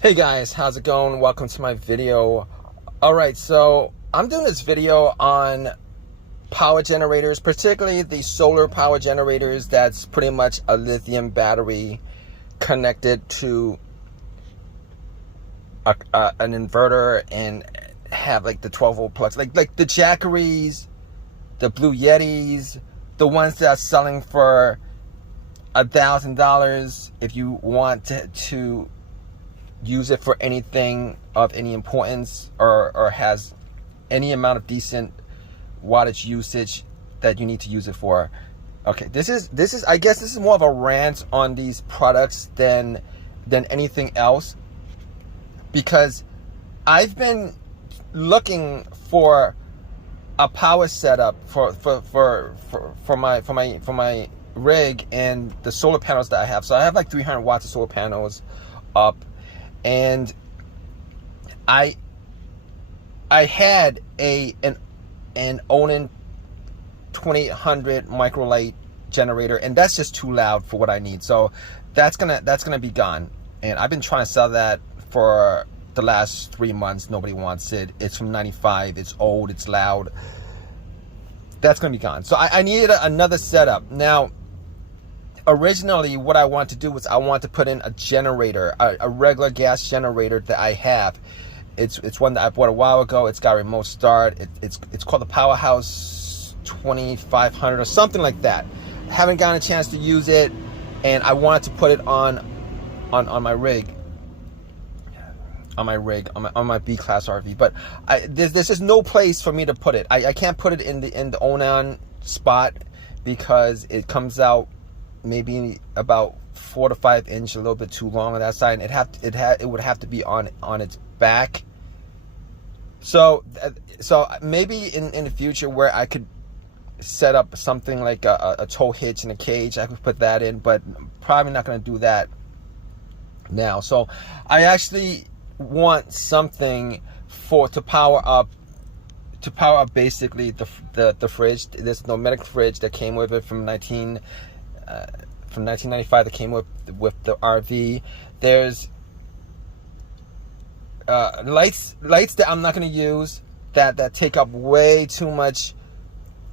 Hey guys, how's it going? Welcome to my video. Alright, so I'm doing this video on power generators, particularly the solar power generators. That's pretty much a lithium battery connected to an inverter and have like the 12-volt plugs, like the Jackeries, the Bluettis, the ones that are selling for $1,000 if you want to use it for anything of any importance or has any amount of decent wattage usage that you need to use it for. Okay, this is I guess this is more of a rant on these products than anything else, because I've been looking for a power setup for my rig and the solar panels that I have. So I have like 300 watts of solar panels up, and I had an Onan 2800 microlight generator, and that's just too loud for what I need. So that's gonna be gone. And I've been trying to sell that for the last 3 months. Nobody wants it. It's from 95. It's old. It's loud. That's gonna be gone. So I needed another setup. Now, originally what I wanted to do was I wanted to put in a generator, a regular gas generator that I have. It's one that I bought a while ago. It's got a remote start. It's called the Powerhouse 2500 or something like that. Haven't gotten a chance to use it, and I wanted to put it on my rig. On my B-class RV, but there's just no place for me to put it. I can't put it in the Onan spot because it comes out maybe about 4 to 5 inch, a little bit too long on that side, and it would have to be on its back. So maybe in the future where I could set up something like a tow hitch and a cage, I could put that in, but probably not going to do that now. So I actually want something to power up basically the fridge. This nomadic fridge that came with it from 1995 that came with the RV. There's lights that I'm not going to use that take up way too much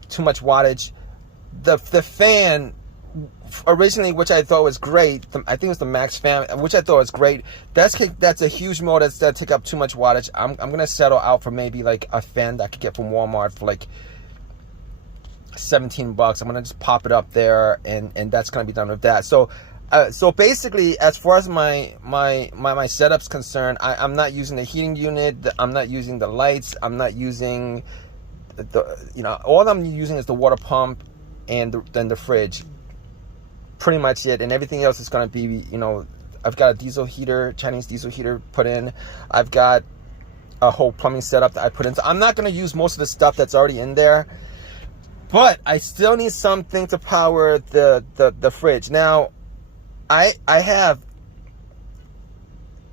wattage. The fan originally, which I thought was great, I think it was the Max fan, which I thought was great. That's a huge motor that take up too much wattage. I'm gonna settle out for maybe like a fan that I could get from Walmart for like $17. I'm gonna just pop it up there, and that's gonna be done with that. So basically, as far as my setup's concerned, I'm not using the heating unit. I'm not using the lights. I'm not using all I'm using is the water pump and then the fridge. Pretty much it, and everything else is going to be, I've got a diesel heater, Chinese diesel heater put in. I've got a whole plumbing setup that I put in. So I'm not going to use most of the stuff that's already in there, but I still need something to power the fridge. Now, I have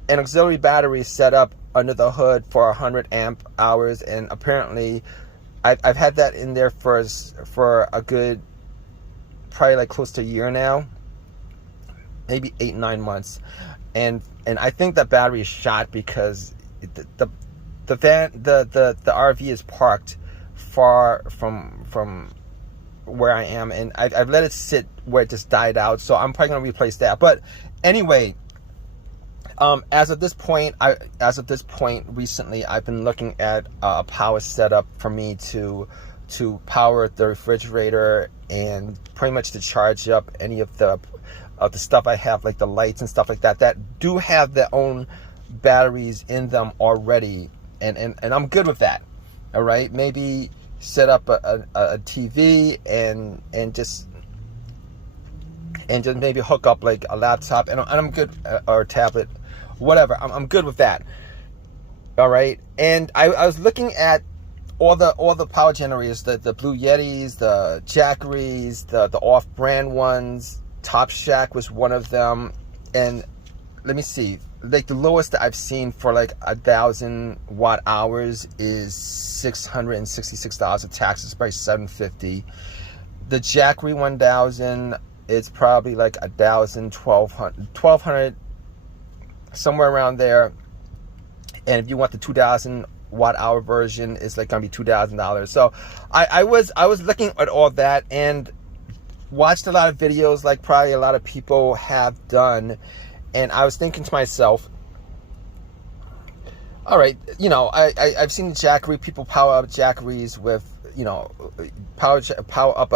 an auxiliary battery set up under the hood for 100 amp hours, and apparently I've had that in there for a good, probably like close to a year now, maybe 8-9 months, and I think that battery is shot because the RV is parked far from where I am, and I've let it sit where it just died out. So I'm probably gonna replace that. But anyway, as of this point, recently I've been looking at a power setup for me to power the refrigerator and pretty much to charge up any of the stuff I have, like the lights and stuff like that do have their own batteries in them already, and I'm good with that. All right, maybe set up a TV and just maybe hook up like a laptop, and I'm good, or a tablet, whatever. I'm good with that. All right, and I was looking at all the power generators, the Bluettis, the Jackeries, the off-brand ones. Topshak was one of them, and let me see, like the lowest that I've seen for like 1,000 watt hours is $666 of taxes, probably $750. The Jackery 1000, it's probably like 1,000, 1,200 somewhere around there. And if you want the 2,000 watt hour version, it's like gonna be $2,000. So I was looking at all that and watched a lot of videos like probably a lot of people have done, and I was thinking to myself, all right, you know, I've seen the Jackery, people power up Jackeries with, you know, power up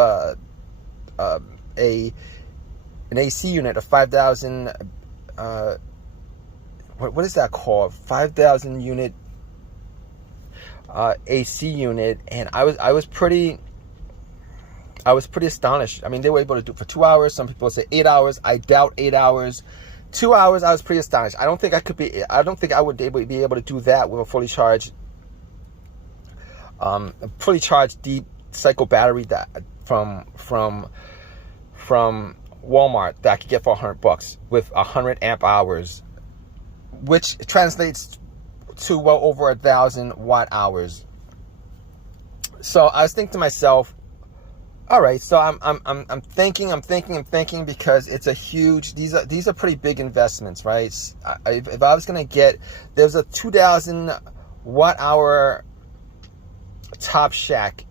an AC unit of 5,000. What is that called? 5,000 unit AC unit, and I was pretty astonished. I mean, they were able to do it for 2 hours. Some people say 8 hours. I doubt 8 hours. 2 hours, I was pretty astonished. I don't think I would be able to do that with a fully charged deep cycle battery that from Walmart that I could get for $100 with 100 amp hours, which translates to well over 1,000 watt hours. So I was thinking to myself, all right, so I'm thinking because it's a huge, these are pretty big investments, right? If I was gonna get, there's a 2,000 watt hour Topshak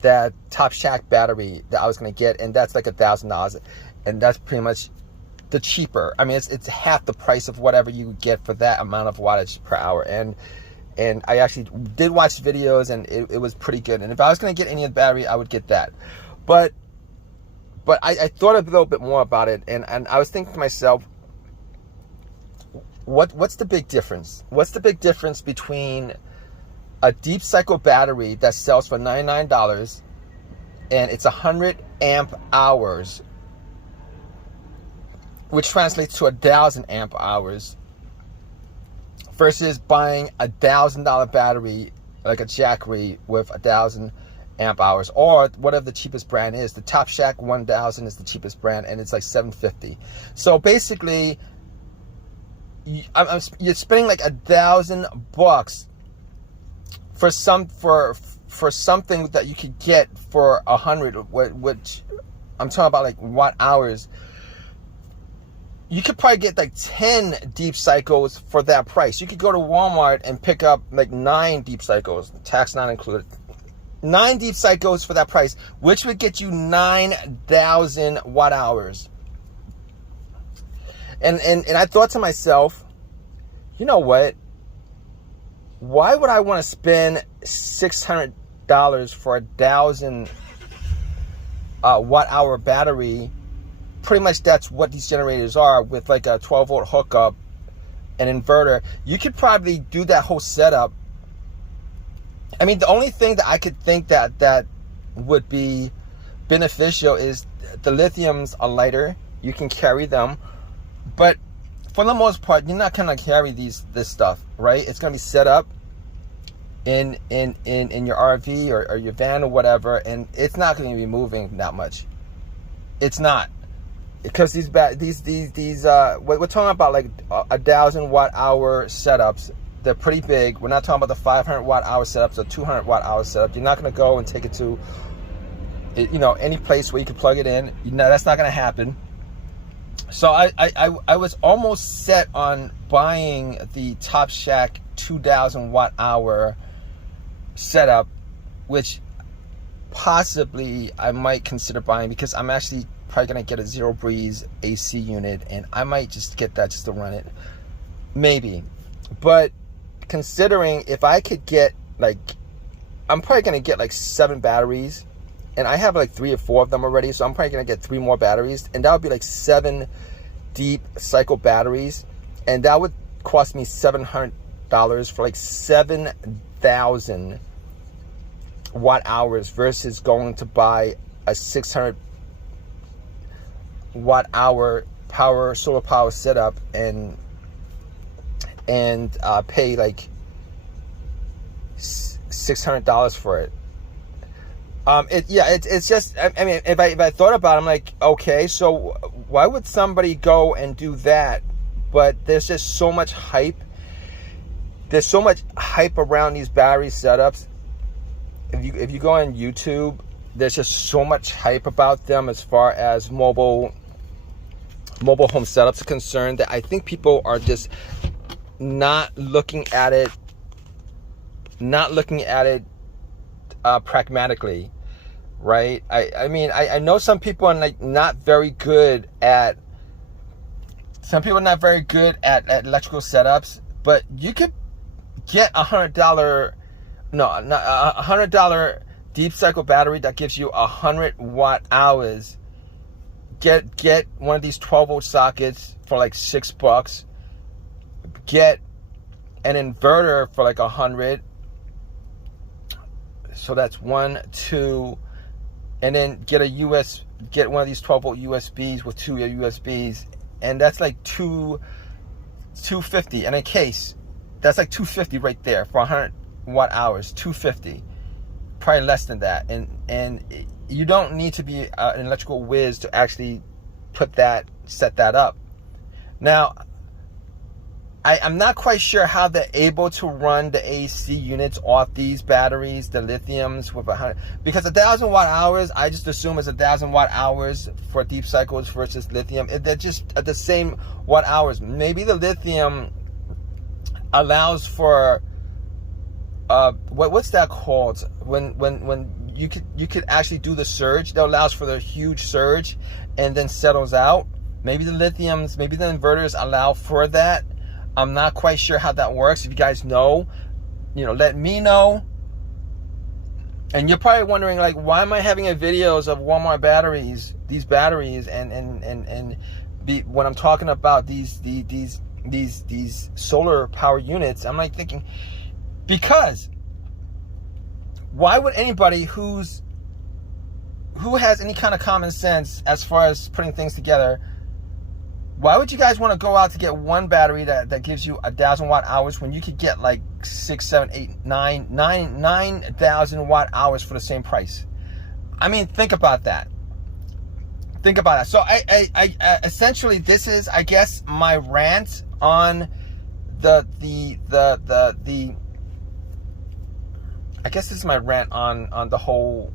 battery that I was gonna get, and that's like $1,000, and that's pretty much the cheaper. I mean, it's half the price of whatever you get for that amount of wattage per hour. And I actually did watch videos, and it was pretty good. And if I was going to get any of the battery, I would get that. But I thought a little bit more about it, and I was thinking to myself, what's the big difference? What's the big difference between a deep cycle battery that sells for $99 and it's 100 amp hours, which translates to 1,000 amp hours, versus buying $1,000 battery like a Jackery with 1,000 amp hours, or whatever the cheapest brand is. The Topshak 1000 is the cheapest brand, and it's like $750. So basically, you're spending like $1,000 for something that you could get for 100, which I'm talking about like watt hours. You could probably get like 10 deep cycles for that price. You could go to Walmart and pick up like 9 deep cycles, tax not included. 9 deep cycles for that price, which would get you 9,000 watt hours. And I thought to myself, you know what? Why would I want to spend $600 for 1,000 watt hour battery? Pretty much that's what these generators are, with like a 12-volt hookup, an inverter. You could probably do that whole setup. I mean, the only thing that I could think that would be beneficial is the lithiums are lighter. You can carry them, but for the most part, you're not gonna carry this stuff, right? It's gonna be set up in your RV or your van or whatever, and it's not gonna be moving that much. It's not. Because we're talking about like 1,000 watt hour setups. They're pretty big. We're not talking about the 500 watt hour setups or 200 watt hour setup. You're not going to go and take it to, you know, any place where you can plug it in. You know, that's not going to happen. So I was almost set on buying the Topshak 2,000 watt hour setup, which possibly I might consider buying, because I'm actually probably gonna get a Zero Breeze AC unit, and I might just get that just to run it, maybe. But considering if I could get like, I'm probably gonna get like 7 batteries, and I have like 3 or 4 of them already, so I'm probably gonna get 3 more batteries, and that would be like 7 deep cycle batteries, and that would cost me $700 for like 7,000 watt hours, versus going to buy a 600 watt hour solar power setup and pay like $600 for it. It's just, I mean, if I thought about it, I'm like, okay, so why would somebody go and do that? But there's just so much hype. There's so much hype around these battery setups. If you go on YouTube, there's just so much hype about them as far as mobile mobile home setups are concerned, that I think people are just not looking at it pragmatically, right? I mean, I know some people are like not very good at electrical setups, but you could get $100 deep cycle battery that gives you 100 watt hours. Get one of these 12-volt sockets for like $6. Get an inverter for like 100. So that's 1, 2, and then get one of these 12-volt USBs with 2 USBs, and that's like $250. And in case, that's like $250 right there for 100 watt hours. $250, probably less than that. And you don't need to be an electrical whiz to actually set that up. Now, I'm not quite sure how they're able to run the AC units off these batteries, the lithiums, with 100, because 1,000 watt hours, I just assume it's 1,000 watt hours for deep cycles versus lithium. They're just at the same watt hours. Maybe the lithium allows for what's that called? When you could actually do the surge, that allows for the huge surge and then settles out. Maybe the lithiums, maybe the inverters allow for that. I'm not quite sure how that works. If you guys know, let me know. And you're probably wondering, like, why am I having videos of Walmart batteries, these batteries, and when I'm talking about these solar power units? I'm like thinking, because why would anybody who has any kind of common sense as far as putting things together, why would you guys want to go out to get one battery that gives you 1,000 watt hours when you could get like 6, 7, 8, 9,000 watt hours for the same price? I mean, think about that. So I essentially, this is, I guess, my rant on I guess this is my rant on the whole,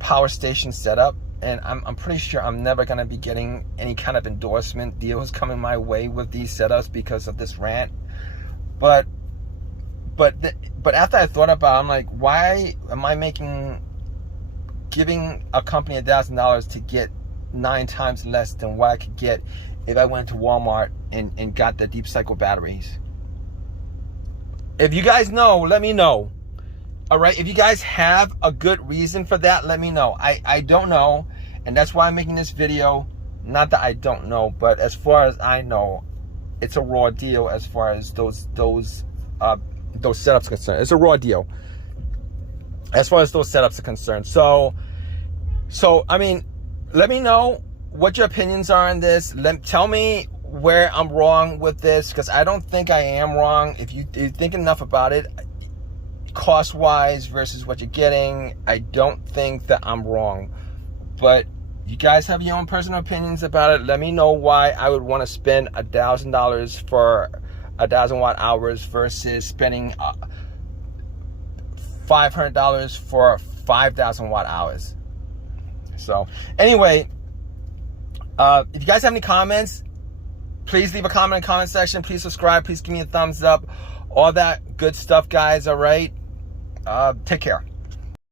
power station setup. And I'm pretty sure I'm never going to be getting any kind of endorsement deals coming my way with these setups because of this rant. But after I thought about it, I'm like, why am I giving a company $1,000 to get 9 times less than what I could get if I went to Walmart and got the deep cycle batteries? If you guys know, let me know. All right, if you guys have a good reason for that, let me know. I don't know, and that's why I'm making this video. Not that I don't know, but as far as I know, it's a raw deal as far as those setups are concerned. It's a raw deal as far as those setups are concerned. So I mean, let me know what your opinions are on this. Tell me where I'm wrong with this, because I don't think I am wrong. If you think enough about it, cost-wise versus what you're getting, I don't think that I'm wrong. But you guys have your own personal opinions about it. Let me know why I would want to spend $1,000 for 1,000 watt hours versus spending $500 for 5,000 watt hours. So anyway, if you guys have any comments, please leave a comment in the comment section. Please subscribe. Please give me a thumbs up. All that good stuff, guys. All right. Take care.